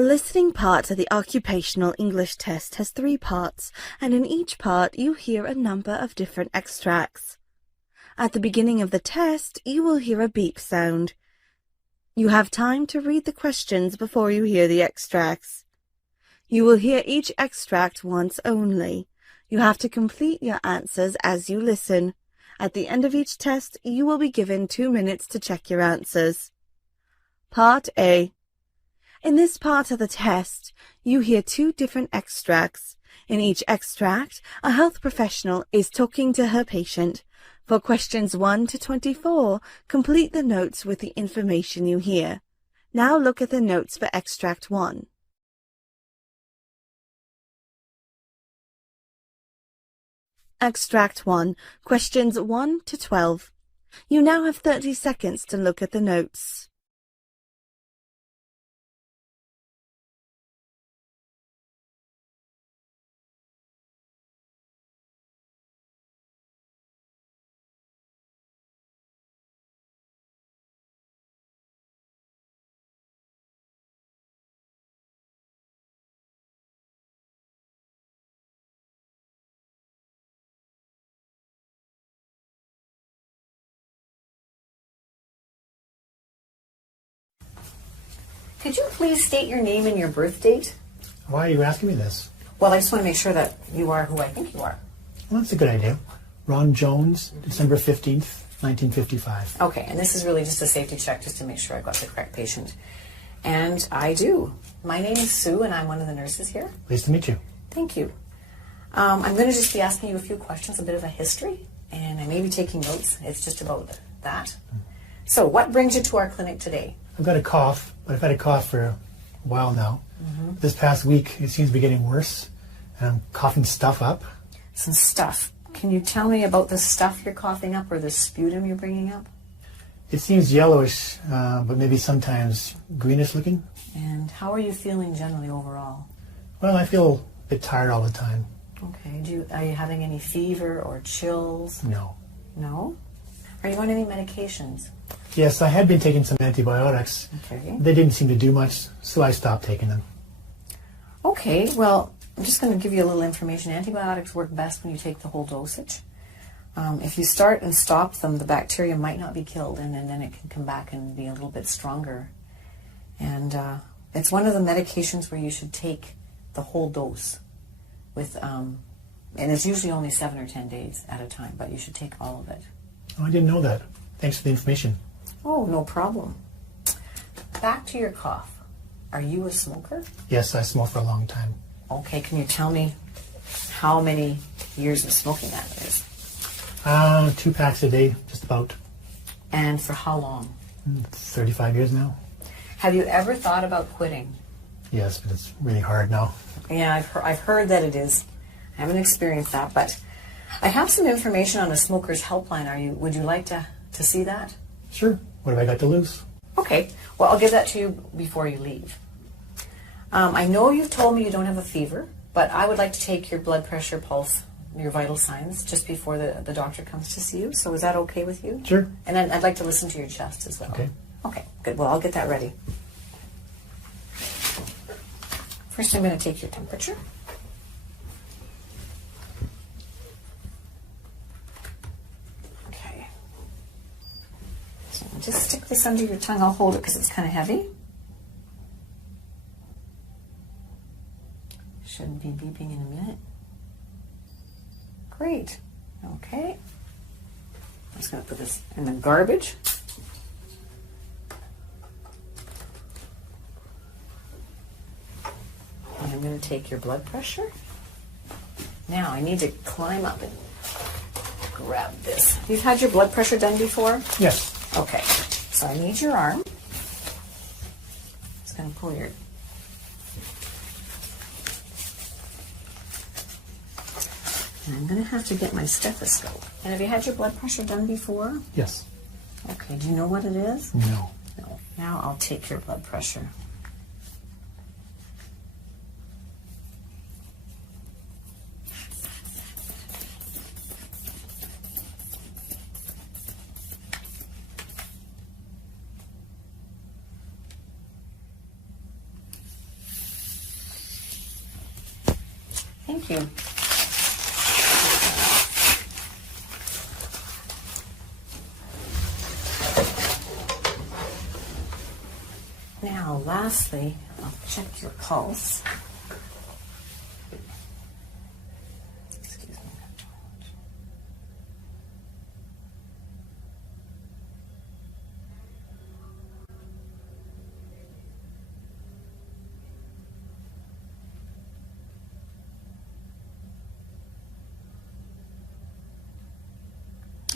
The listening part of the occupational English test has 3 parts, and in each part you hear a number of different extracts. At the beginning of the test, you will hear a beep sound. You have time to read the questions before you hear the extracts. You will hear each extract once only. You have to complete your answers as you listen. At the end of each test, you will be given 2 minutes to check your answers. Part A. In this part of the test, you hear 2 different extracts. In each extract, a health professional is talking to her patient. For questions 1 to 24, complete the notes with the information you hear. Now look at the notes for extract 1. Extract 1, questions 1 to 12. You now have 30 seconds to look at the notes. Could you please state your name and your birth date? Why are you asking me this? Well, I just want to make sure that you are who I think you are. Well, that's a good idea. Ron Jones, December 15th, 1955. Okay, and this is really just a safety check just to make sure I got the correct patient. And I do. My name is Sue, and I'm one of the nurses here. Pleased to meet you. Thank you. I'm going to just be asking you a few questions, a bit of a history, and I may be taking notes. It's just about that. So, what brings you to our clinic today? I've got a cough, but I've had a cough for a while now. This past week, it seems to be getting worse, and I'm coughing stuff up. Some stuff. Can you tell me about the stuff you're coughing up or the sputum you're bringing up? It seems yellowish, but maybe sometimes greenish looking. And how are you feeling generally overall? Well, I feel a bit tired all the time. Okay. Are you having any fever or chills? No. No? Are you on any medications? Yes, I had been taking some antibiotics. Okay. They didn't seem to do much, so I stopped taking them. Okay, well, I'm just going to give you a little information. Antibiotics work best when you take the whole dosage. If you start and stop them, the bacteria might not be killed, and then it can come back and be a little bit stronger. And it's one of the medications where you should take the whole dose with, and it's usually only 7 or 10 days at a time, but you should take all of it. Oh, I didn't know that. Thanks for the information. Oh, no problem. Back to your cough. Are you a smoker? Yes, I smoked for a long time. Okay, can you tell me how many years of smoking that is? 2 packs a day, just about. And for how long? 35 years now. Have you ever thought about quitting? Yes, but it's really hard now. Yeah, I've heard that it is. I haven't experienced that, but I have some information on a smoker's helpline. Would you like to see that? Sure. What have I got to lose? Okay. Well, I'll give that to you before you leave. I know you've told me you don't have a fever, but I would like to take your blood pressure, pulse, your vital signs just before the doctor comes to see you. So is that okay with you? Sure. And then I'd like to listen to your chest as well. Okay. Okay, good. Well, I'll get that ready. First, I'm going to take your temperature. Okay. So just stick this under your tongue. I'll hold it because it's kind of heavy. Shouldn't be beeping in a minute. Great. Okay. I'm just going to put this in the garbage. And I'm going to take your blood pressure. Now I need to climb up and grab this. You've had your blood pressure done before? Yes. Okay. So I need your arm. Just going to pull your... And I'm going to have to get my stethoscope. And have you had your blood pressure done before? Yes. Okay. Do you know what it is? No. No. Now I'll take your blood pressure. Thank you. Now, lastly, I'll check your pulse. Excuse me.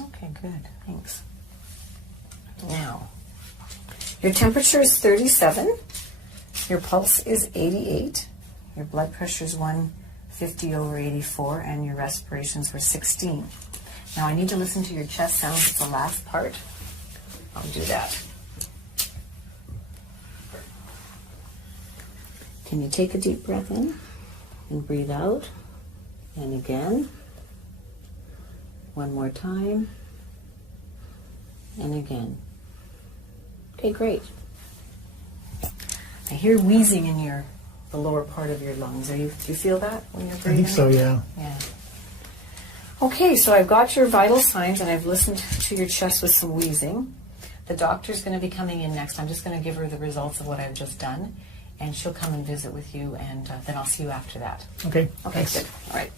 Okay, good. Thanks. Now, your temperature is 37, your pulse is 88, your blood pressure is 150/84, and your respirations were 16. Now, I need to listen to your chest sounds. It's the last part. I'll do that. Can you take a deep breath in and breathe out? And again. One more time. And again. Okay, great. I hear wheezing in the lower part of your lungs. Do you feel that when you're breathing? I think so, yeah. Yeah. Okay, so I've got your vital signs and I've listened to your chest with some wheezing. The doctor's going to be coming in next. I'm just going to give her the results of what I've just done, and she'll come and visit with you, and then I'll see you after that. Okay, Okay, thanks. good. All right.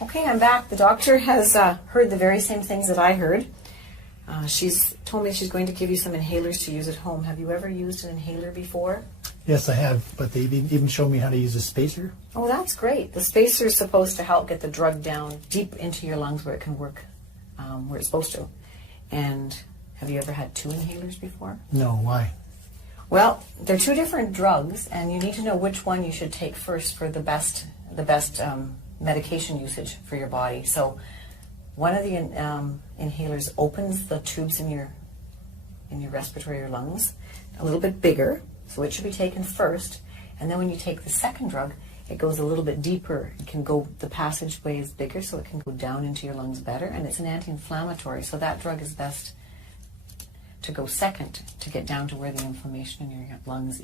Okay, I'm back. The doctor has heard the very same things that I heard. She's told me she's going to give you some inhalers to use at home. Have you ever used an inhaler before? Yes, I have, but they even showed me how to use a spacer. Oh, that's great. The spacer is supposed to help get the drug down deep into your lungs where it can work where it's supposed to. And have you ever had 2 inhalers before? No, why? Well, they're 2 different drugs, and you need to know which one you should take first for the best medication usage for your body. So one of the inhalers opens the tubes in your respiratory or lungs a little bit bigger, so it should be taken first. And then when you take the second drug, it goes a little bit deeper. It can go, the passageway is bigger, so it can go down into your lungs better, and it's an anti-inflammatory, so that drug is best to go second to get down to where the inflammation in your lungs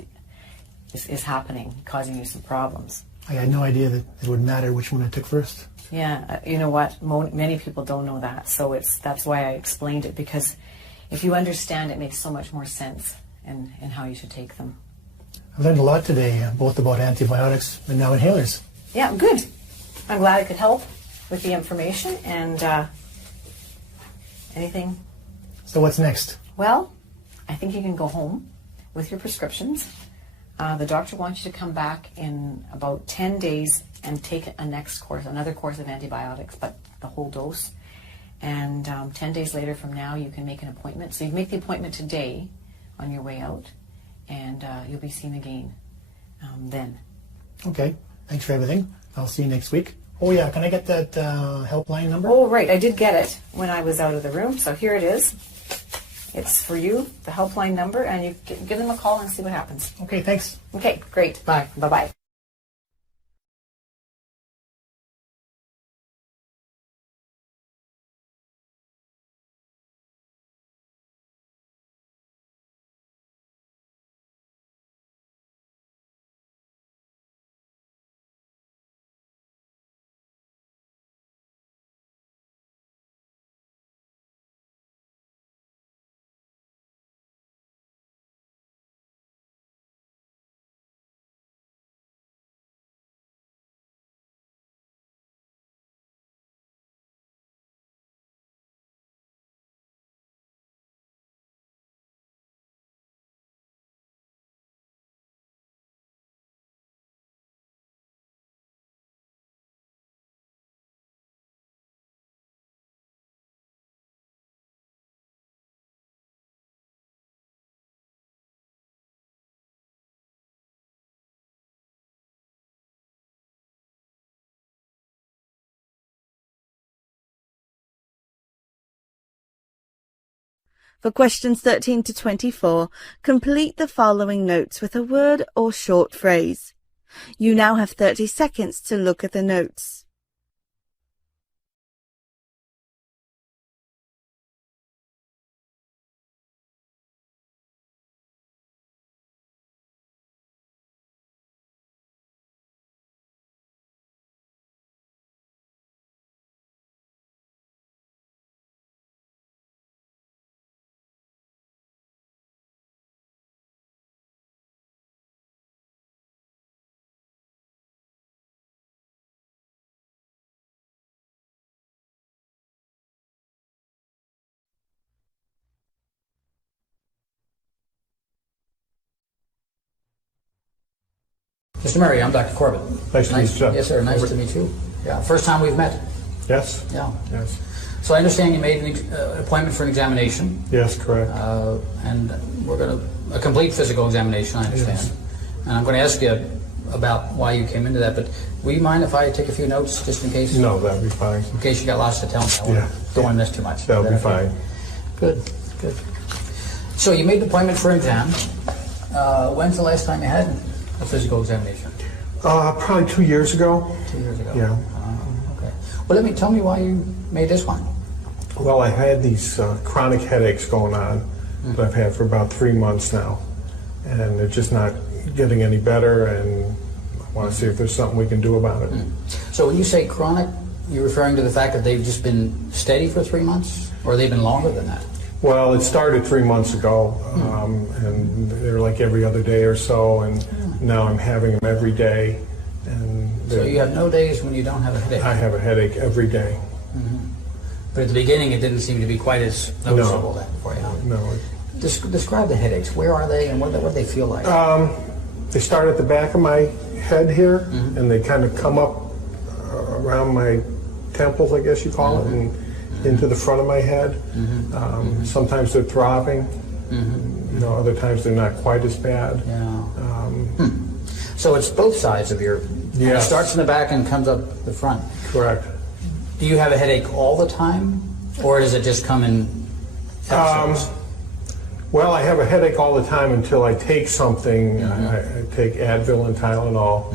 is happening, causing you some problems. I had no idea that it would matter which one I took first. Yeah, you know what? Many people don't know that, so that's why I explained it, because if you understand, it makes so much more sense in how you should take them. I've learned a lot today, both about antibiotics and now inhalers. Yeah, good. I'm glad I could help with the information, and anything. So what's next? Well, I think you can go home with your prescriptions. The doctor wants you to come back in about 10 days and take another course of antibiotics, but the whole dose. And 10 days later from now, you can make an appointment. So you make the appointment today on your way out, and you'll be seen again then. Okay, thanks for everything. I'll see you next week. Oh yeah, can I get that helpline number? Oh, right, I did get it when I was out of the room, so here it is. It's for you, the helpline number, and you give them a call and see what happens. Okay, thanks. Okay, great. Bye. Bye-bye. For questions 13 to 24, complete the following notes with a word or short phrase. You now have 30 seconds to look at the notes. Mr. Murray, I'm Dr. Corbett. Nice to meet you. Yes, sir. Nice to meet you. Yeah, first time we've met. Yes. Yeah. Yes. So I understand you made an appointment for an examination. Yes, correct. And we're going to a complete physical examination, I understand. Yes. And I'm going to ask you about why you came into that, but will you mind if I take a few notes just in case? No, that'd be fine. In case you got lots to tell me. Don't want to miss too much. That'll be fine. Good, good. So you made an appointment for an exam. When's the last time you had a physical examination? Probably 2 years ago. 2 years ago. Yeah. Okay. Well, tell me why you made this one. Well, I had these chronic headaches going on that I've had for about 3 months now, and they're just not getting any better, and I want to see if there's something we can do about it. So when you say chronic, you're referring to the fact that they've just been steady for 3 months, or they've been longer than that? Well, it started 3 months ago, and they're like every other day or so, and now I'm having them every day. And so you have no days when you don't have a headache? I have a headache every day. But at the beginning, it didn't seem to be quite as noticeable then for you. No. Describe the headaches. Where are they, and what do they feel like? They start at the back of my head here, and they kind of come up around my temples, I guess you call it, and into the front of my head. Sometimes they're throbbing. You know, other times they're not quite as bad. Yeah. So it's both sides of your... Yes. It starts in the back and comes up the front. Correct. Do you have a headache all the time, or does it just come in episodes? Well, I have a headache all the time until I take something. I take Advil and Tylenol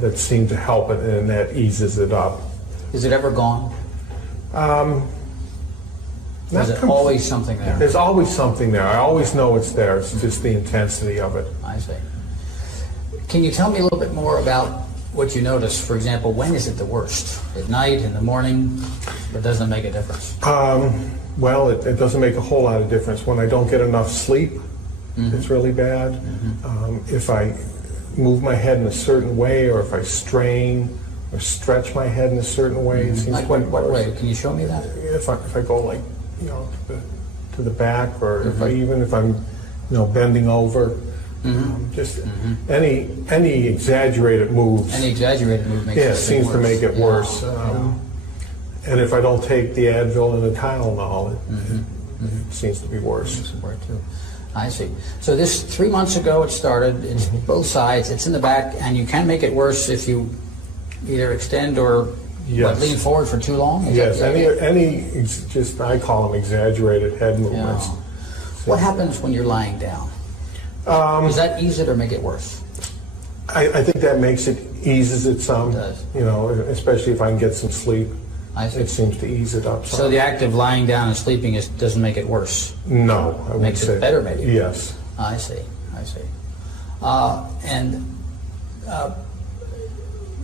that seem to help it, and that eases it up. Is it ever gone? Is it always something there? There's always something there. I always know it's there. It's just the intensity of it. I see. Can you tell me a little bit more about what you notice? For example, when is it the worst? At night, in the morning? Or doesn't it make a difference? Well, it doesn't make a whole lot of difference. When I don't get enough sleep, it's really bad. If I move my head in a certain way, or if I strain or stretch my head in a certain way, it seems like quite what worse. way? Can you show me that? If I go like, you know, to the back, or if I'm, you know, bending over, just any exaggerated moves. Any exaggerated move makes it worse. Seems to make it worse. And if I don't take the Advil and the Tylenol, it seems to be worse. It's worse too. I see. So this 3 months ago it started. It's both sides. It's in the back, and you can make it worse if you either extend or lean forward for too long. Yes. Just I call them exaggerated head movements. Yeah. What happens when you're lying down? Does that ease it or make it worse? I think that eases it some. It does. You know, especially if I can get some sleep. I see. It seems to ease it up some. So the act of lying down and sleeping doesn't make it worse? No, I wouldn't Makes say. it better, maybe? Yes. I see.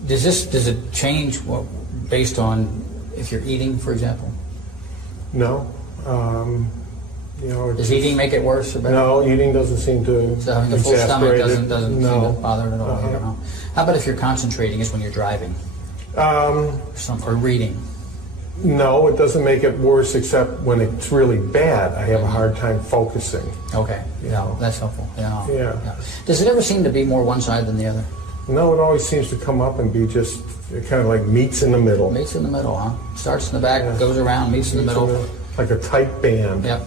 Does it change based on if you're eating, for example? No. You know, Does eating make it worse or better? No, eating doesn't seem to. So having a full stomach doesn't seem No. to bother it at all. You know? How about if you're concentrating? Is when you're driving or reading? No, it doesn't make it worse, except when it's really bad. I have a hard time focusing. Okay, yeah, that's helpful. Yeah. Does it ever seem to be more one side than the other? No, it always seems to come up and be just kind of like meets in the middle. Meets in the middle, huh? Starts in the back, goes around, meets in the middle. Like a tight band. Yep.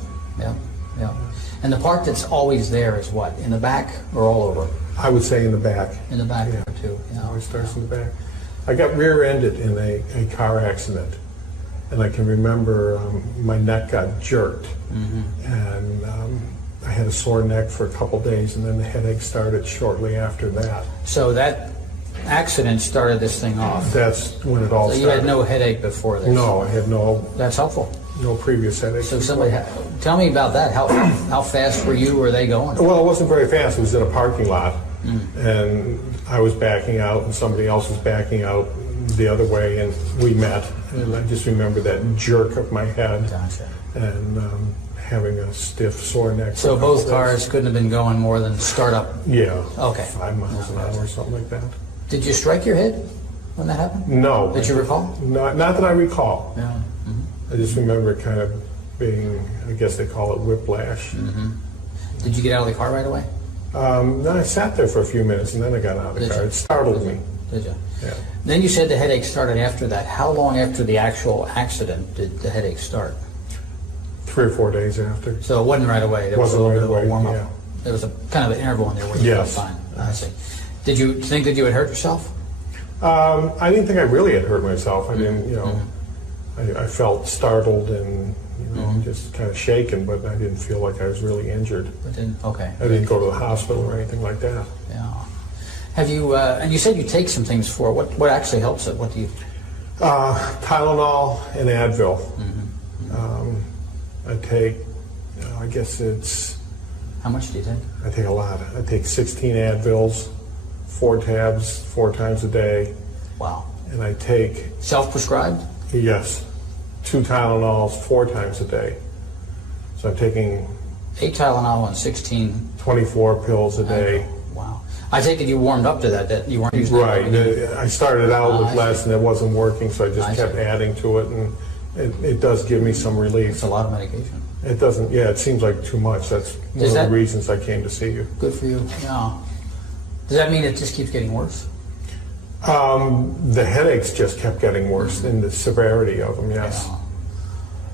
And the part that's always there is what? In the back or all over? I would say in the back. In the back too. It always starts in the back. I got rear-ended in a car accident, and I can remember my neck got jerked, and I had a sore neck for a couple days, and then the headache started shortly after that. So that accident started this thing off. That's when it all started. So you had no headache before this? No, I had That's helpful. no previous headache. So tell me about that. How fast were they going? Well, it wasn't very fast. It was in a parking lot, and I was backing out, and somebody else was backing out the other way, and we met. And I just remember that jerk of my head, and having a stiff, sore neck. So both cars couldn't have been going more than startup? Yeah. Okay. 5 miles an hour or something like that. Did you strike your head when that happened? No. Did you recall? Not that I recall. Yeah. I just remember it kind of being, I guess they call it whiplash. Did you get out of the car right away? Then I sat there for a few minutes, and then I got out of the car. It startled me. Did you? Yeah. Then you said the headache started after that. How long after the actual accident did the headache start? 3 or 4 days after. So it wasn't right away. There was a little bit of a warm-up. Yeah. There was a kind of an interval in there where you felt fine. I see. Did you think that you had hurt yourself? I didn't think I really had hurt myself. I didn't, you know, I felt startled and, you know, just kind of shaken, but I didn't feel like I was really injured. Okay. I didn't go to the hospital or anything like that. Yeah. Have you, and you said you take some things for it. What actually helps it? What do you? Tylenol and Advil. I take, I guess it's... How much do you take? I take a lot. I take 16 Advils, 4 tabs, 4 times a day. Wow. And I take... Self-prescribed? Yes. 2 Tylenols 4 times a day. So I'm taking... 8 Tylenol and 16... 24 pills a day. Wow. I take it you warmed up to that you weren't using Right. I started out with I less see. and it wasn't working, so I just kept adding to it, and it does give me some relief. It's a lot of medication. It doesn't, yeah, it seems like too much. That's one of the reasons I came to see you. Good for you. Yeah. Does that mean it just keeps getting worse? The headaches just kept getting worse, and the severity of them, yes. Yeah.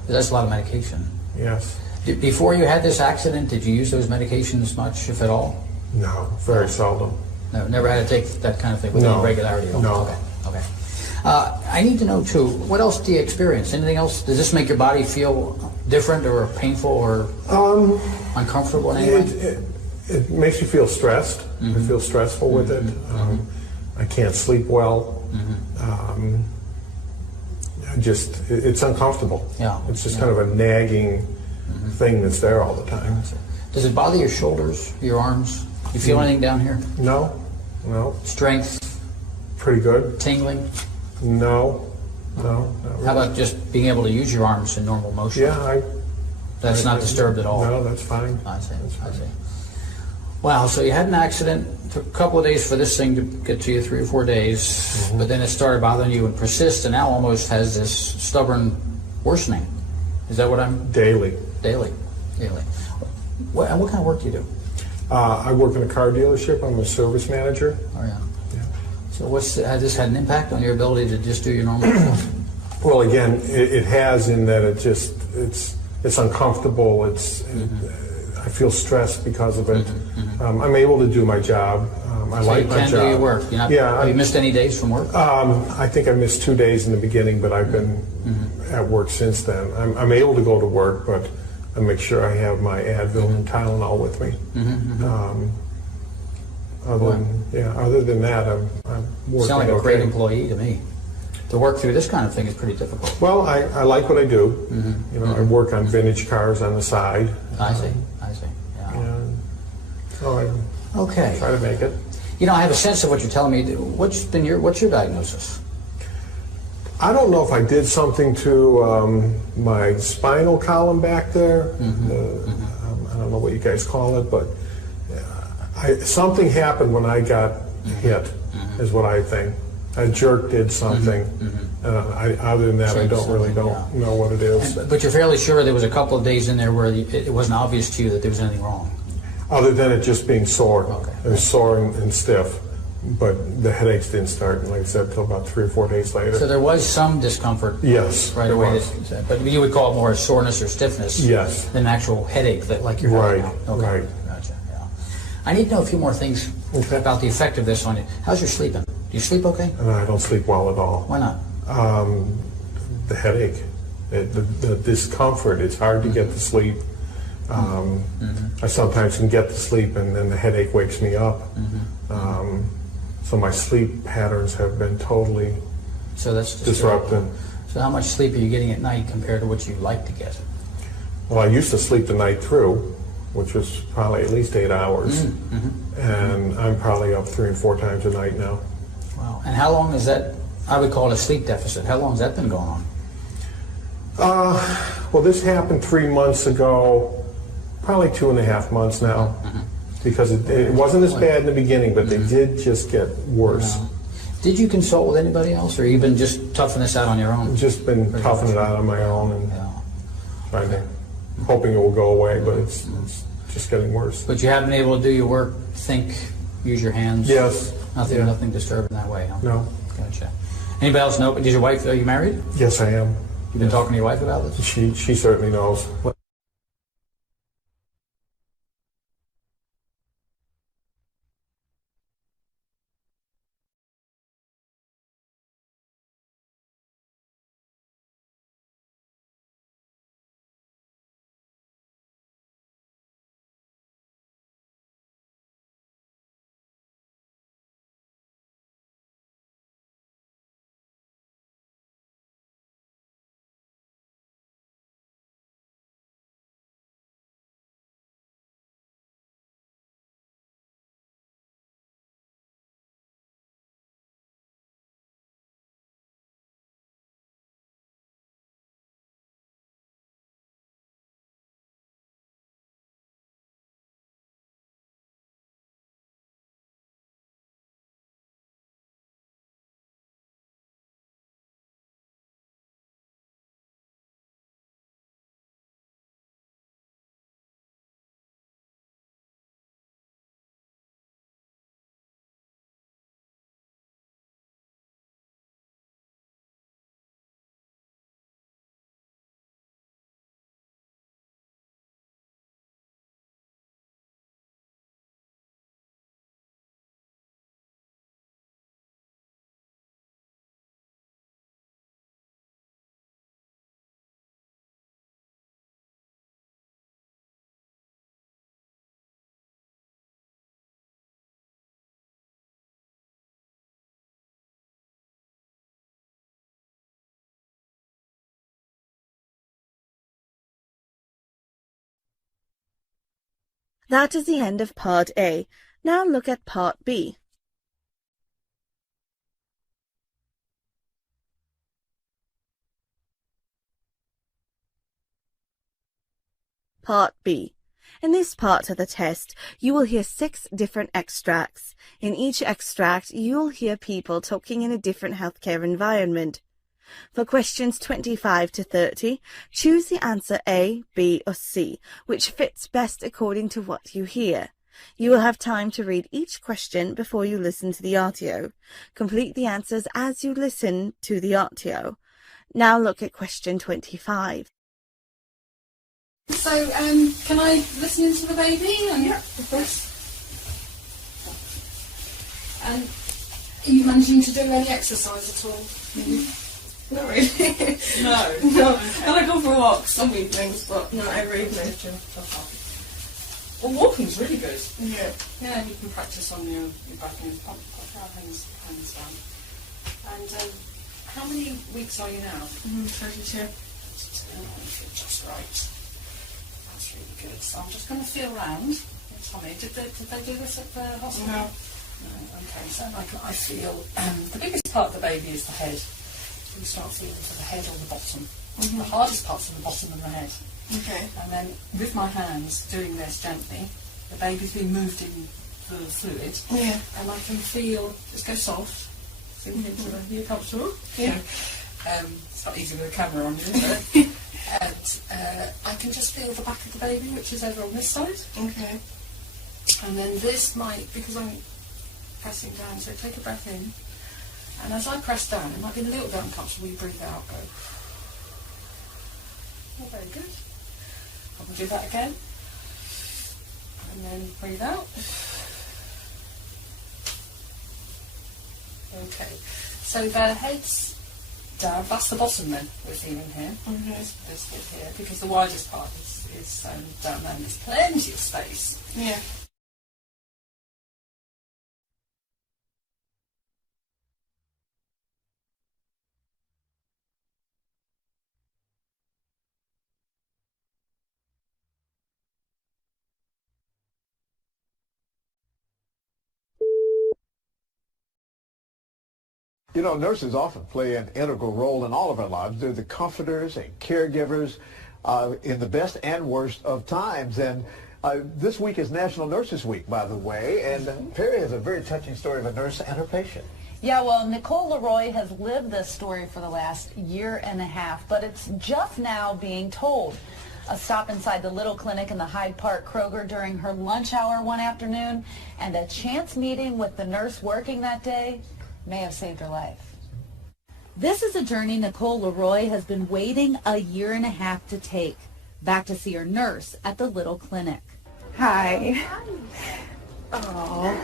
That's a lot of medication. Yes. Before you had this accident, did you use those medications much, if at all? No, very seldom. No, never had to take that kind of thing with any regularity at all? No. Okay. Okay. I need to know, too, what else do you experience? Anything else? Does this make your body feel different or painful or uncomfortable in any way? It makes you feel stressed. I feel stressful with it. I can't sleep well. It's uncomfortable. Yeah. It's just kind of a nagging thing that's there all the time. Does it bother your shoulders, your arms? You feel anything down here? No. Strength? Pretty good. Tingling? No. Not really. How about just being able to use your arms in normal motion? Yeah, That's not disturbed at all? No, that's fine. I see. Wow, so you had an accident. Took a couple of days for this thing to get to you, 3 or 4 days, but then it started bothering you and persist, and now almost has this stubborn worsening. Is that what I'm... Daily. What kind of work do you do? I work in a car dealership. I'm a service manager. Oh, yeah. So has this had an impact on your ability to just do your normal stuff? Well, again, it has, in that it's uncomfortable. I feel stressed because of it. I'm able to do my job. I like my job. So you can do your work? Have you missed any days from work? I think I missed 2 days in the beginning, but I've been at work since then. I'm able to go to work, but I make sure I have my Advil and Tylenol with me. Other than that, I'm working. You sound like a great employee to me. To work through this kind of thing is pretty difficult. Well, I like what I do. I work on vintage cars on the side. I see. Yeah. So I try to make it. I have a sense of what you're telling me. What's your diagnosis? I don't know if I did something to my spinal column back there. I don't know what you guys call it, but something happened when I got hit, is what I think. A jerk did something. Other than that, I don't know what it is. But you're fairly sure there was a couple of days in there where it wasn't obvious to you that there was anything wrong? Other than it just being sore. Okay. It was sore and stiff. But the headaches didn't start, like I said, until about 3 or 4 days later. So there was some discomfort. Yes, right away. But you would call it more soreness or stiffness. Yes. Than actual headache like you're having now. Okay. Right. Gotcha. Yeah. I need to know a few more things about the effect of this on you. How's your sleeping? Do you sleep okay? No, I don't sleep well at all. Why not? The headache, the discomfort. It's hard to get to sleep. I sometimes can get to sleep and then the headache wakes me up. So my sleep patterns have been totally disrupted. So how much sleep are you getting at night compared to what you like to get? Well, I used to sleep the night through, which was probably at least 8 hours. And I'm probably up 3 and 4 times a night now. Wow. And how long is that? I would call it a sleep deficit. How long has that been going on? Well, this happened 3 months ago, probably 2.5 months now. Because it wasn't as bad in the beginning, but they did just get worse. Did you consult with anybody else, or you've been just toughing this out on your own? Just been toughing it out on my own and hoping it will go away, but it's just getting worse. But you have been able to do your work, think, use your hands? Yes. Nothing disturbing that way, huh? No. Gotcha. Anybody else know? Is your wife, are you married? Yes, I am. You've been talking to your wife about this? She certainly knows. That is the end of Part A. Now look at Part B. Part B. In this part of the test, you will hear 6 different extracts. In each extract, you will hear people talking in a different healthcare environment. For questions 25 to 30, choose the answer A, B, or C, which fits best according to what you hear. You will have time to read each question before you listen to the audio. Complete the answers as you listen to the audio. Now look at question 25. So, can I listen into the baby? Yeah, of course. And are you managing to do any exercise at all? Mm-hmm. Not really. No. And I go for walks some evenings, but not every evening. Well, walking's really good. Yeah. Yeah, and you can practice on your back and pop your hands down. And how many weeks are you now? 32. Just right. That's really good. So I'm just going to feel round. Tommy, did they do this at the hospital? No. No. Okay, so I feel the biggest part of the baby is the head. You start feeling for the head or the bottom. Mm-hmm. The hardest part's in the bottom and the head. Okay. And then with my hands doing this gently, the baby's being moved in the fluid. Yeah. And I can feel, just go soft. Sink into the, are you comfortable? Yeah. It's not easy with a camera on you, is it? And I can just feel the back of the baby, which is over on this side. Okay. And then this might, because I'm pressing down, so take a breath in. And as I press down, it might be a little bit uncomfortable. You breathe out, go. Oh, very good. I will do that again. And then breathe out. Okay. So the head's down. That's the bottom then we're feeling here. Okay. This bit here, because the widest part is down there. And there's plenty of space. Yeah. You know, nurses often play an integral role in all of our lives. They're the comforters and caregivers in the best and worst of times. And this week is National Nurses Week, by the way. And Perry has a very touching story of a nurse and her patient. Yeah, well, Nicole Leroy has lived this story for the last year and a half, but it's just now being told. A stop inside the Little Clinic in the Hyde Park Kroger during her lunch hour one afternoon, and a chance meeting with the nurse working that day may have saved her life. This is a journey Nicole Leroy has been waiting a year and a half to take, back to see her nurse at the Little Clinic. Hi. Oh.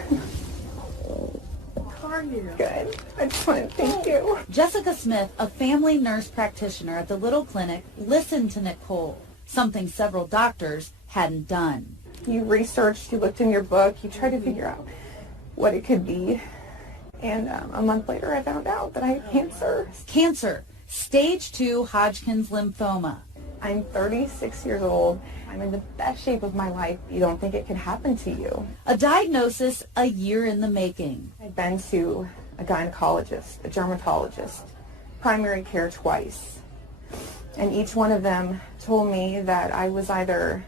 How are you? Good. I just want to thank you. Jessica Smith, a family nurse practitioner at the Little Clinic, listened to Nicole, something several doctors hadn't done. You researched, you looked in your book, you tried to figure out what it could be. And a month later, I found out that I had cancer. Cancer, stage 2 Hodgkin's lymphoma. I'm 36 years old. I'm in the best shape of my life. You don't think it could happen to you. A diagnosis a year in the making. I've been to a gynecologist, a dermatologist, primary care twice. And each one of them told me that I was either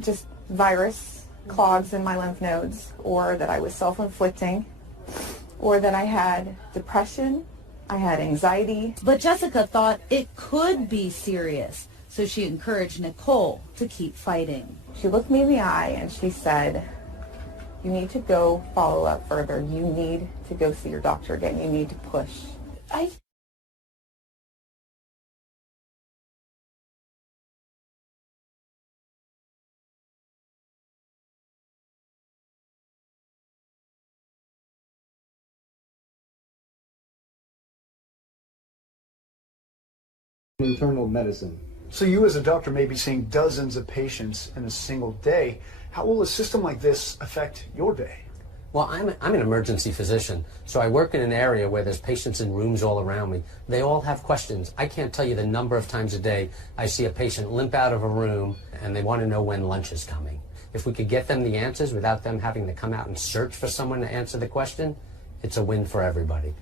just virus clogs in my lymph nodes, or that I was self-inflicting, or that I had depression, I had anxiety. But Jessica thought it could be serious, so she encouraged Nicole to keep fighting. She looked me in the eye and she said, you need to go follow up further. You need to go see your doctor again. You need to push. Internal medicine. So you as a doctor may be seeing dozens of patients in a single day. How will a system like this affect your day? Well, I'm an emergency physician, so I work in an area where there's patients in rooms all around me. They all have questions. I can't tell you the number of times a day I see a patient limp out of a room and they want to know when lunch is coming. If we could get them the answers without them having to come out and search for someone to answer the question, it's a win for everybody.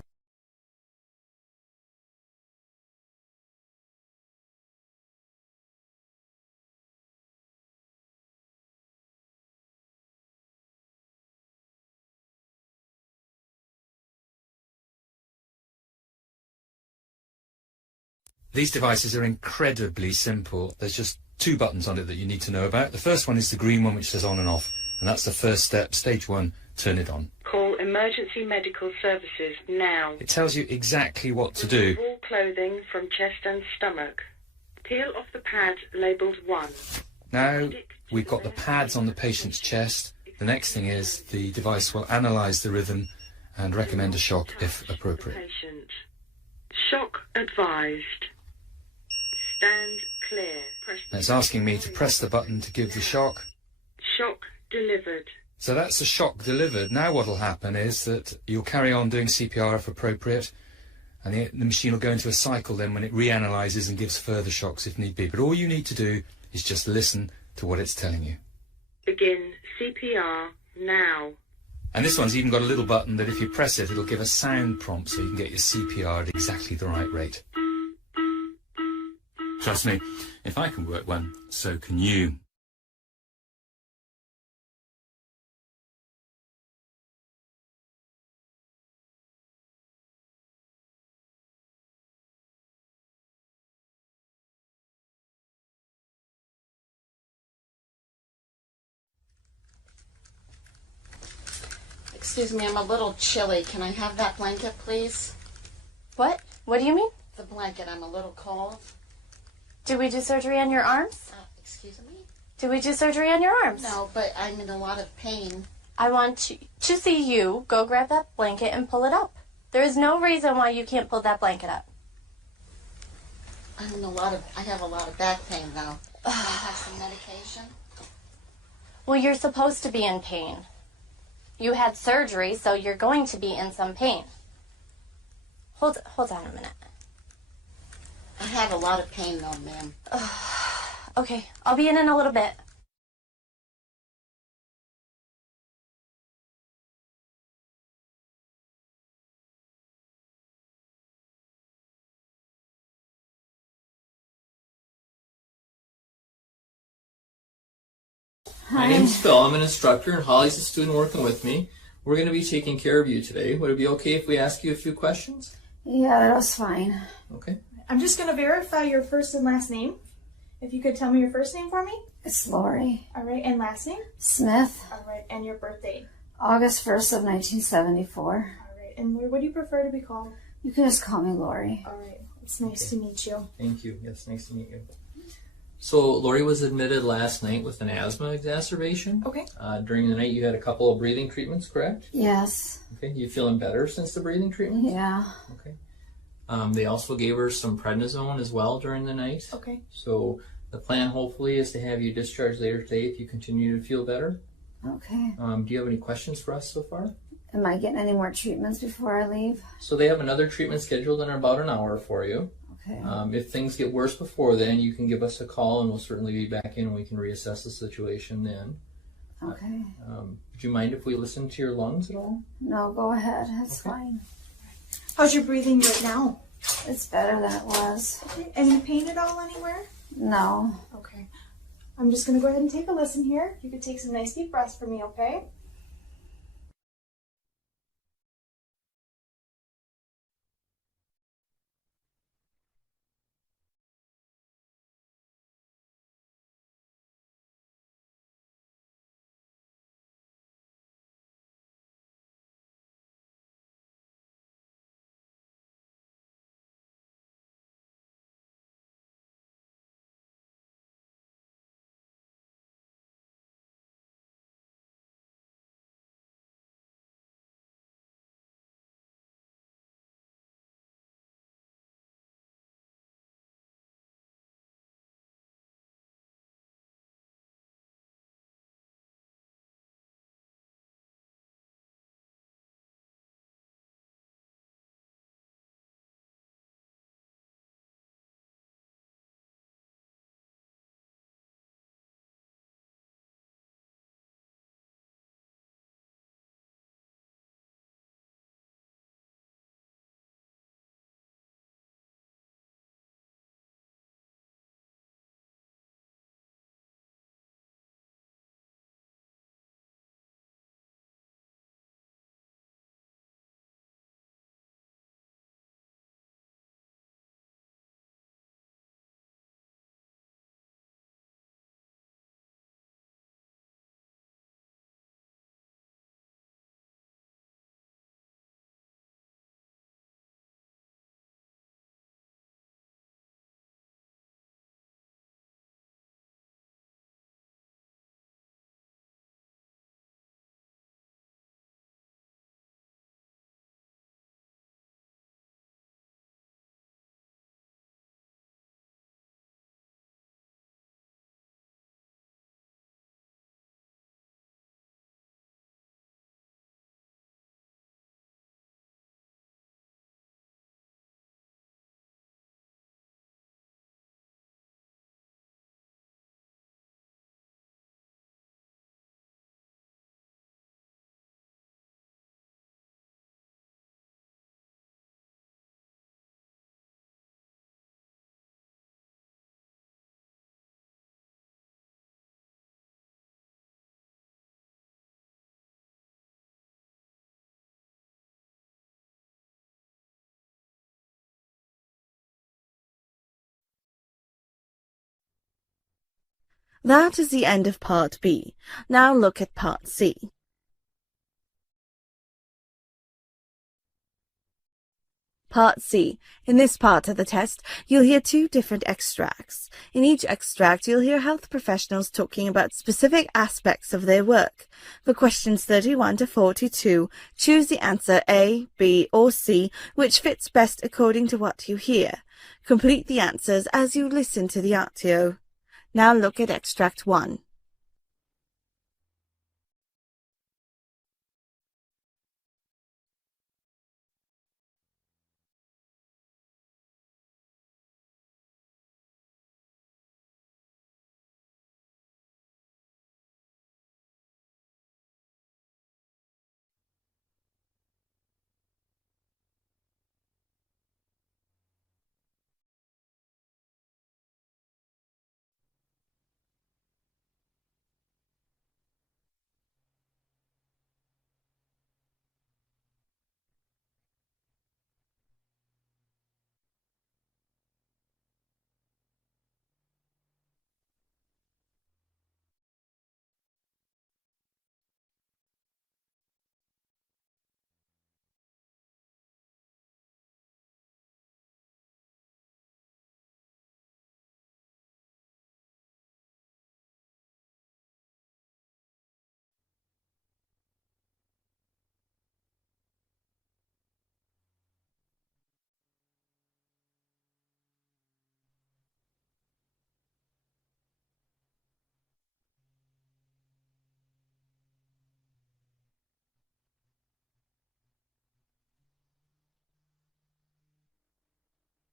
These devices are incredibly simple. There's just 2 buttons on it that you need to know about. The first one is the green one which says on and off, and that's the first step. Stage 1, turn it on. Call emergency medical services now. It tells you exactly what to do. Remove all clothing from chest and stomach. Peel off the pad labelled 1. Now we've got the pads on the patient's chest. The next thing is the device will analyse the rhythm and recommend a shock if appropriate. Patient. Shock advised. Stand clear. It's asking me to press the button to give the shock. Shock delivered. So that's the shock delivered. Now what will happen is that you'll carry on doing CPR if appropriate, and the machine will go into a cycle then when it reanalyses and gives further shocks if need be. But all you need to do is just listen to what it's telling you. Begin CPR now. And this one's even got a little button that if you press it, it'll give a sound prompt so you can get your CPR at exactly the right rate. Trust me, if I can work one, so can you. Excuse me, I'm a little chilly. Can I have that blanket, please? What? What do you mean? The blanket. I'm a little cold. Did we do surgery on your arms? Excuse me? Did we do surgery on your arms? No, but I'm in a lot of pain. I want to see you go grab that blanket and pull it up. There is no reason why you can't pull that blanket up. I have a lot of back pain, though. Can I have some medication? Well, you're supposed to be in pain. You had surgery, so you're going to be in some pain. Hold on a minute. I have a lot of pain, though, ma'am. Okay, I'll be in a little bit. My name's Phil. I'm an instructor, and Holly's a student working with me. We're going to be taking care of you today. Would it be okay if we ask you a few questions? Yeah, that's fine. Okay. I'm just going to verify your first and last name. If you could tell me your first name for me. It's Lori. All right, and last name? Smith. All right, and your birthday? August 1st of 1974. All right, and Lori, what do you prefer to be called? You can just call me Lori. All right, it's nice to meet you. Thank you. Yes, nice to meet you. So Lori was admitted last night with an asthma exacerbation. Okay. During the night you had a couple of breathing treatments, correct? Yes. Okay. You feeling better since the breathing treatment? Yeah. Okay. They also gave her some prednisone as well during the night. Okay. So the plan hopefully is to have you discharged later today if you continue to feel better. Okay. Do you have any questions for us so far? Am I getting any more treatments before I leave? So they have another treatment scheduled in about an hour for you. Okay. If things get worse before then, you can give us a call and we'll certainly be back in and we can reassess the situation then. Okay. Would you mind if we listen to your lungs at all? No, go ahead. That's fine. How's your breathing right now? It's better than it was. Okay. Any pain at all anywhere? No. Okay. I'm just going to go ahead and take a listen here. You could take some nice deep breaths for me, okay? That is the end of Part B. Now look at Part C. Part C. In this part of the test, you'll hear two different extracts. In each extract, you'll hear health professionals talking about specific aspects of their work. For questions 31 to 42, choose the answer A, B, or C, which fits best according to what you hear. Complete the answers as you listen to the audio. Now look at Extract 1.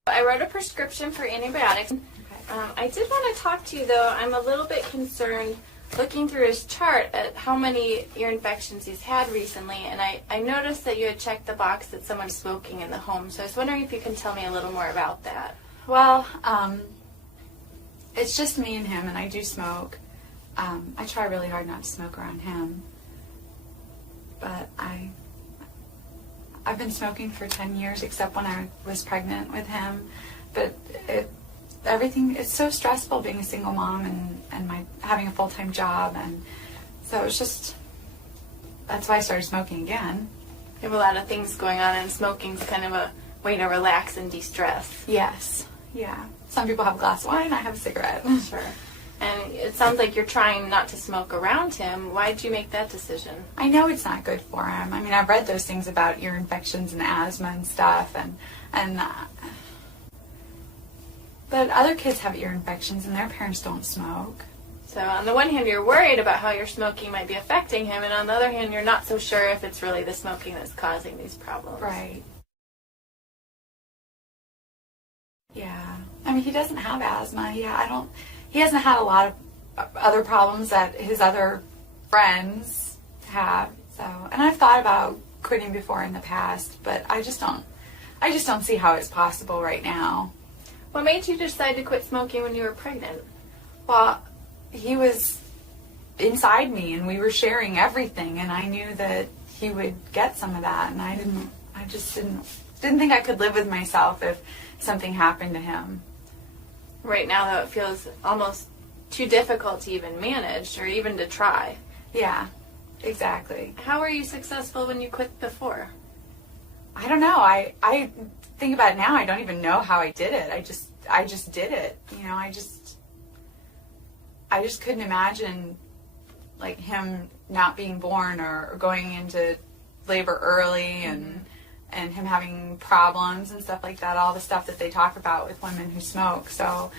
I wrote a prescription for antibiotics. I did want to talk to you, though. I'm a little bit concerned looking through his chart at how many ear infections he's had recently, and I noticed that you had checked the box that someone's smoking in the home, so I was wondering if you can tell me a little more about that. Well, it's just me and him, and I do smoke. I try really hard not to smoke around him, but I've been smoking for 10 years, except when I was pregnant with him, but it's so stressful being a single mom and having a full-time job, and so it's just, that's why I started smoking again. You have a lot of things going on, and smoking's kind of a way to relax and de-stress. Yes, yeah. Some people have a glass of wine, I have a cigarette. Sure. And it sounds like you're trying not to smoke around him. Why did you make that decision? I know it's not good for him. I mean, I've read those things about ear infections and asthma and stuff, but other kids have ear infections and their parents don't smoke. So on the one hand, you're worried about how your smoking might be affecting him, and on the other hand, you're not so sure if it's really the smoking that's causing these problems. Right. Yeah. I mean, he doesn't have asthma. He hasn't had a lot of other problems that his other friends have. So, and I've thought about quitting before in the past, but I just don't see how it's possible right now. What made you decide to quit smoking when you were pregnant? Well, he was inside me and we were sharing everything, and I knew that he would get some of that, and I just didn't think I could live with myself if something happened to him. Right now, though, it feels almost too difficult to even manage or even to try. Yeah, exactly. How were you successful when you quit before? I don't know. I think about it now, I don't even know how I did it. I just did it. You know, I just couldn't imagine like him not being born or going into labor early and him having problems and stuff like that, all the stuff that they talk about with women who smoke. So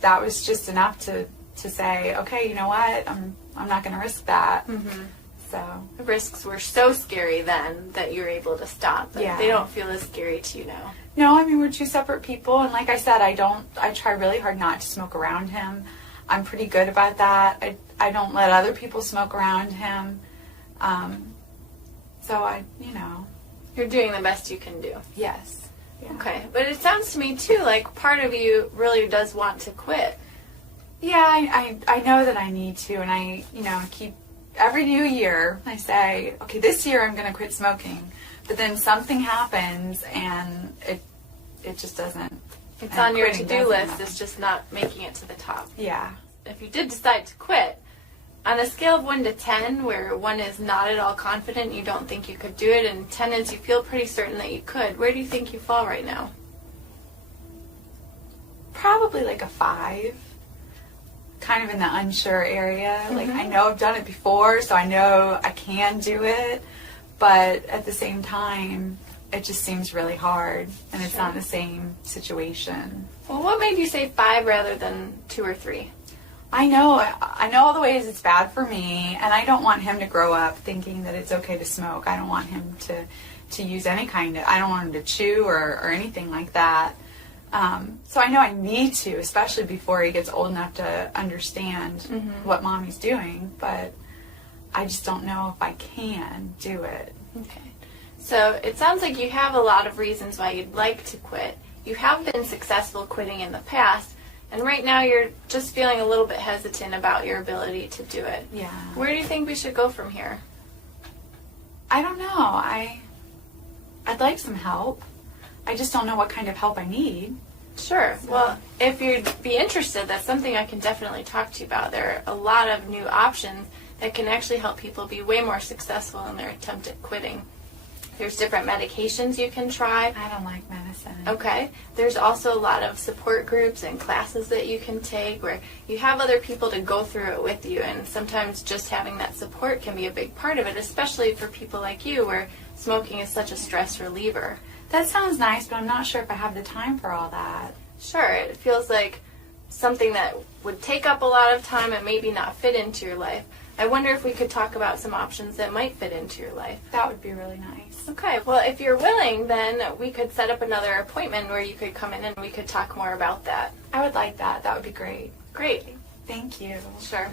that was just enough to say, okay, you know what, I'm not going to risk that. Mm-hmm. So the risks were so scary then that you were able to stop. But they don't feel as scary to you now. No, I mean, we're two separate people, and like I said, I try really hard not to smoke around him. I'm pretty good about that. I don't let other people smoke around him. So you're doing the best you can do. Yes. Yeah. Okay, but it sounds to me too like part of you really does want to quit. Yeah, I know that I need to, and I keep every new year I say, okay, this year I'm going to quit smoking, but then something happens and it just doesn't. It's on your to-do list. It's just not making it to the top. Yeah. If you did decide to quit, on a scale of 1 to 10, where 1 is not at all confident, you don't think you could do it, and 10 is you feel pretty certain that you could, where do you think you fall right now? Probably like a 5. Kind of in the unsure area. Mm-hmm. Like, I know I've done it before, so I know I can do it, but at the same time, it just seems really hard, and it's not the same situation. Well, what made you say 5 rather than 2 or 3? I know all the ways it's bad for me, and I don't want him to grow up thinking that it's okay to smoke. I don't want him to use any kind of, I don't want him to chew or anything like that. So I know I need to, especially before he gets old enough to understand what mommy's doing, but I just don't know if I can do it. Okay. So it sounds like you have a lot of reasons why you'd like to quit. You have been successful quitting in the past, and right now you're just feeling a little bit hesitant about your ability to do it. Yeah. Where do you think we should go from here? I don't know. I'd like some help. I just don't know what kind of help I need. Sure. Well, if you'd be interested, that's something I can definitely talk to you about. There are a lot of new options that can actually help people be way more successful in their attempt at quitting. There's different medications you can try. I don't like medicine. Okay. There's also a lot of support groups and classes that you can take where you have other people to go through it with you, and sometimes just having that support can be a big part of it, especially for people like you where smoking is such a stress reliever. That sounds nice, but I'm not sure if I have the time for all that. Sure. It feels like something that would take up a lot of time and maybe not fit into your life. I wonder if we could talk about some options that might fit into your life. That would be really nice. Okay, well, if you're willing, then we could set up another appointment where you could come in and we could talk more about that. I would like that. That would be great. Great. Thank you. Sure.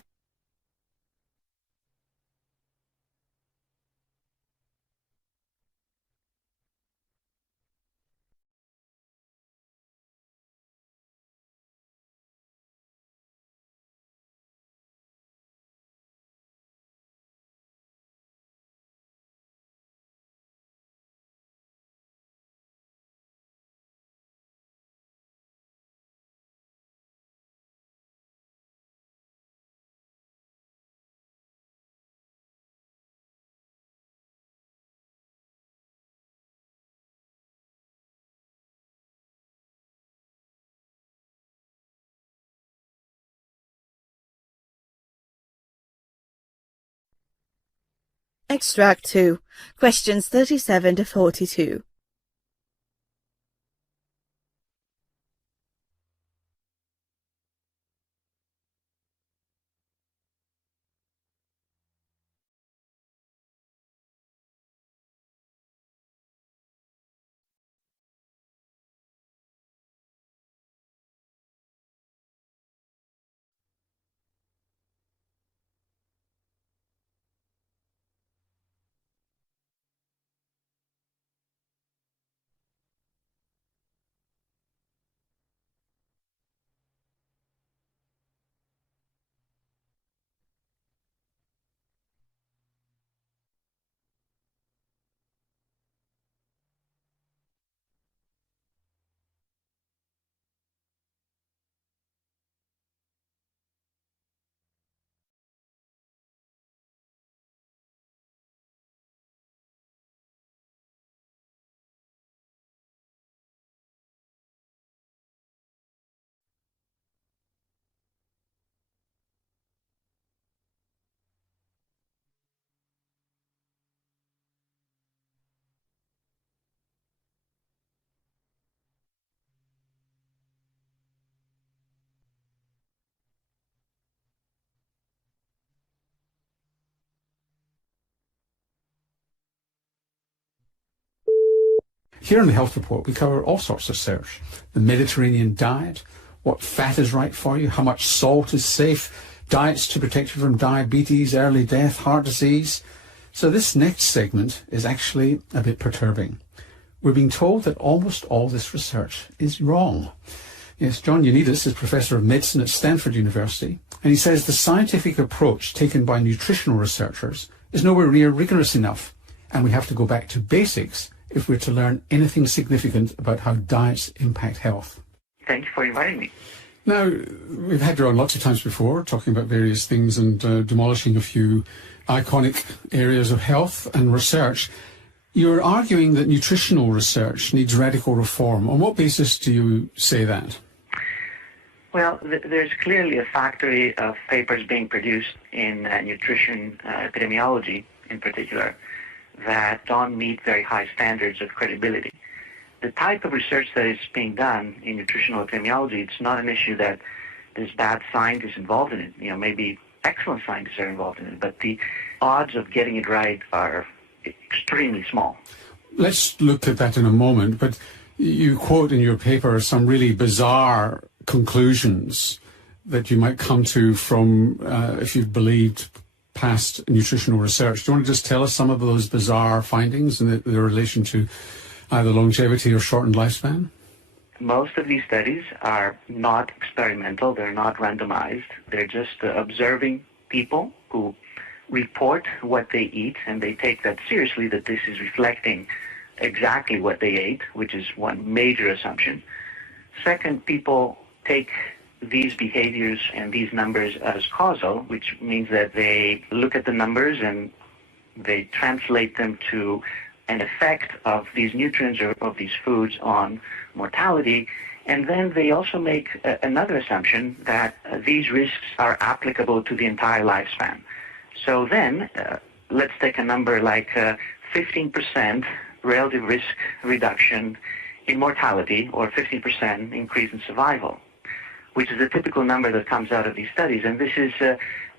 Extract 2, questions 37 to 42. Here in the Health Report, we cover all sorts of research. The Mediterranean diet, what fat is right for you, how much salt is safe, diets to protect you from diabetes, early death, heart disease. So this next segment is actually a bit perturbing. We're being told that almost all this research is wrong. Yes, John Ioannidis is Professor of Medicine at Stanford University, and he says the scientific approach taken by nutritional researchers is nowhere near rigorous enough, and we have to go back to basics if we're to learn anything significant about how diets impact health. Thank you for inviting me. Now, we've had you on lots of times before, talking about various things and demolishing a few iconic areas of health and research. You're arguing that nutritional research needs radical reform. On what basis do you say that? Well, there's clearly a factory of papers being produced in nutrition epidemiology in particular that don't meet very high standards of credibility. The type of research that is being done in nutritional epidemiology, it's not an issue that there's bad scientists involved in it. You know, maybe excellent scientists are involved in it, but the odds of getting it right are extremely small. Let's look at that in a moment, but you quote in your paper some really bizarre conclusions that you might come to from if you've believed past nutritional research. Do you want to just tell us some of those bizarre findings in the relation to either longevity or shortened lifespan? Most of these studies are not experimental. They're not randomized. They're just observing people who report what they eat, and they take that seriously, that this is reflecting exactly what they ate, which is one major assumption. Second, people take these behaviors and these numbers as causal, which means that they look at the numbers and they translate them to an effect of these nutrients or of these foods on mortality. And then they also make another assumption that these risks are applicable to the entire lifespan. So then, let's take a number like 15% relative risk reduction in mortality or 15% increase in survival. which is a typical number that comes out of these studies. And this is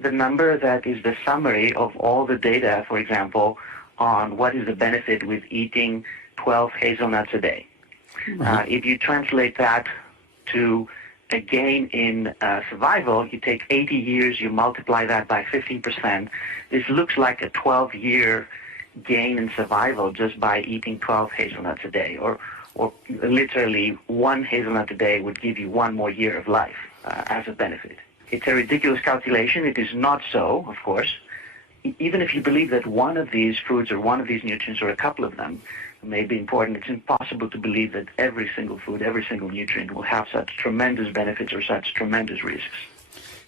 the number that is the summary of all the data, for example, on what is the benefit with eating 12 hazelnuts a day. If you translate that to a gain in survival, you take 80 years, you multiply that by 15%. This looks like a 12-year gain in survival just by eating 12 hazelnuts a day, or literally one hazelnut a day would give you one more year of life as a benefit. It's a ridiculous calculation. It is not so, of course. Even if you believe that one of these foods or one of these nutrients or a couple of them may be important, it's impossible to believe that every single food, every single nutrient will have such tremendous benefits or such tremendous risks.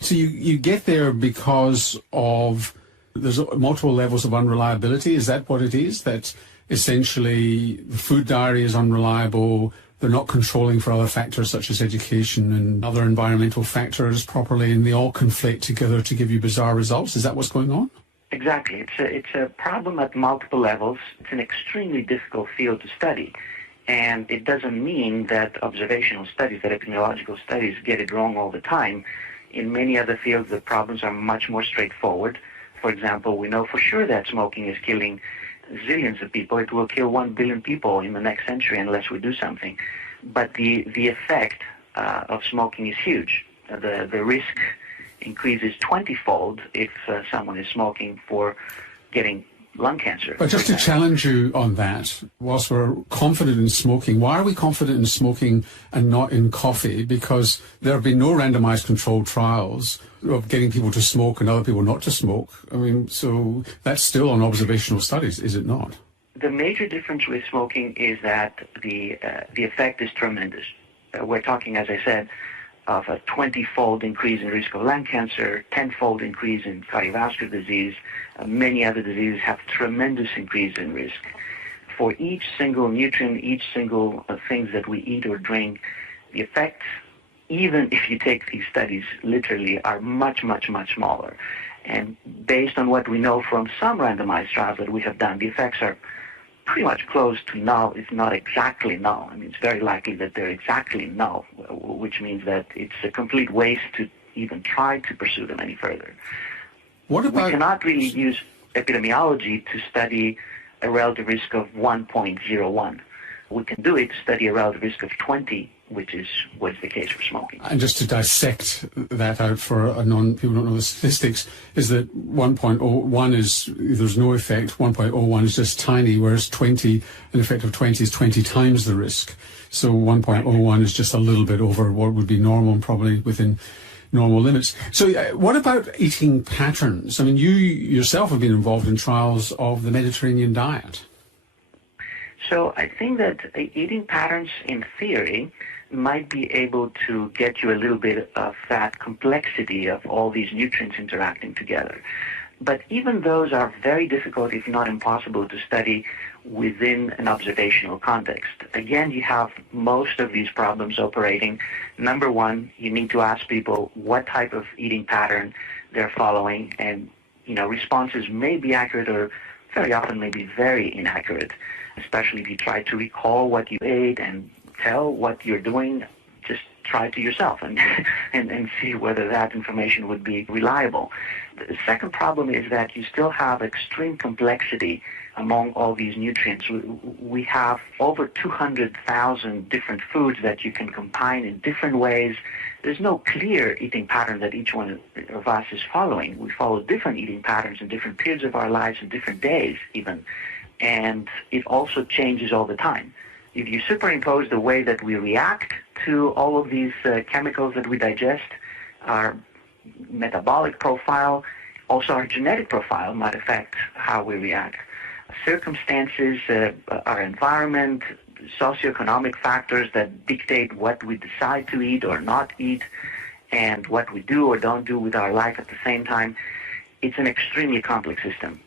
So you get there because of there's multiple levels of unreliability. Is that what it is? That essentially the food diary is unreliable, they're not controlling for other factors such as education and other environmental factors properly, and they all conflate together to give you bizarre results? Is that what's going on? Exactly. It's a problem at multiple levels. It's an extremely difficult field to study. And it doesn't mean that observational studies, that epidemiological studies get it wrong all the time. In many other fields, the problems are much more straightforward. For example, we know for sure that smoking is killing zillions of people. It will kill 1 billion people in the next century unless we do something. But the effect of smoking is huge. The risk increases 20-fold if someone is smoking for getting lung cancer. But just to challenge you on that, whilst we're confident in smoking, why are we confident in smoking and not in coffee? Because there have been no randomized controlled trials of getting people to smoke and other people not to smoke. I mean, so that's still on observational studies, is it not? The major difference with smoking is that the effect is tremendous. We're talking, as I said, of a 20-fold increase in risk of lung cancer, 10-fold increase in cardiovascular disease. Many other diseases have tremendous increase in risk. For each single nutrient, each single things that we eat or drink, the effects, even if you take these studies literally, are much, much, much smaller. And based on what we know from some randomized trials that we have done, the effects are pretty much close to null, if not exactly null. I mean, it's very likely that they're exactly null, which means that it's a complete waste to even try to pursue them any further. What about... We cannot really use epidemiology to study a relative risk of 1.01. We can do it to study a relative risk of 20, which is what's the case for smoking. And just to dissect that out for people who don't know the statistics, is that 1.01 is, there's no effect, 1.01 is just tiny, whereas 20, an effect of 20 is 20 times the risk. So 1.01 is just a little bit over what would be normal and probably within normal limits. So what about eating patterns? I mean, you yourself have been involved in trials of the Mediterranean diet. So I think that eating patterns, in theory, might be able to get you a little bit of that complexity of all these nutrients interacting together. But even those are very difficult, if not impossible, to study within an observational context. Again, you have most of these problems operating. Number one, you need to ask people what type of eating pattern they're following, and responses may be accurate or very often may be very inaccurate, especially if you try to recall what you ate and tell what you're doing. Just try it to yourself and see whether that information would be reliable. The second problem is that you still have extreme complexity among all these nutrients. We have over 200,000 different foods that you can combine in different ways. There's no clear eating pattern that each one of us is following. We follow different eating patterns in different periods of our lives and different days even. And it also changes all the time. If you superimpose the way that we react to all of these chemicals that we digest, our metabolic profile, also our genetic profile might affect how we react. Circumstances, our environment, socioeconomic factors that dictate what we decide to eat or not eat, and what we do or don't do with our life at the same time. It's an extremely complex system.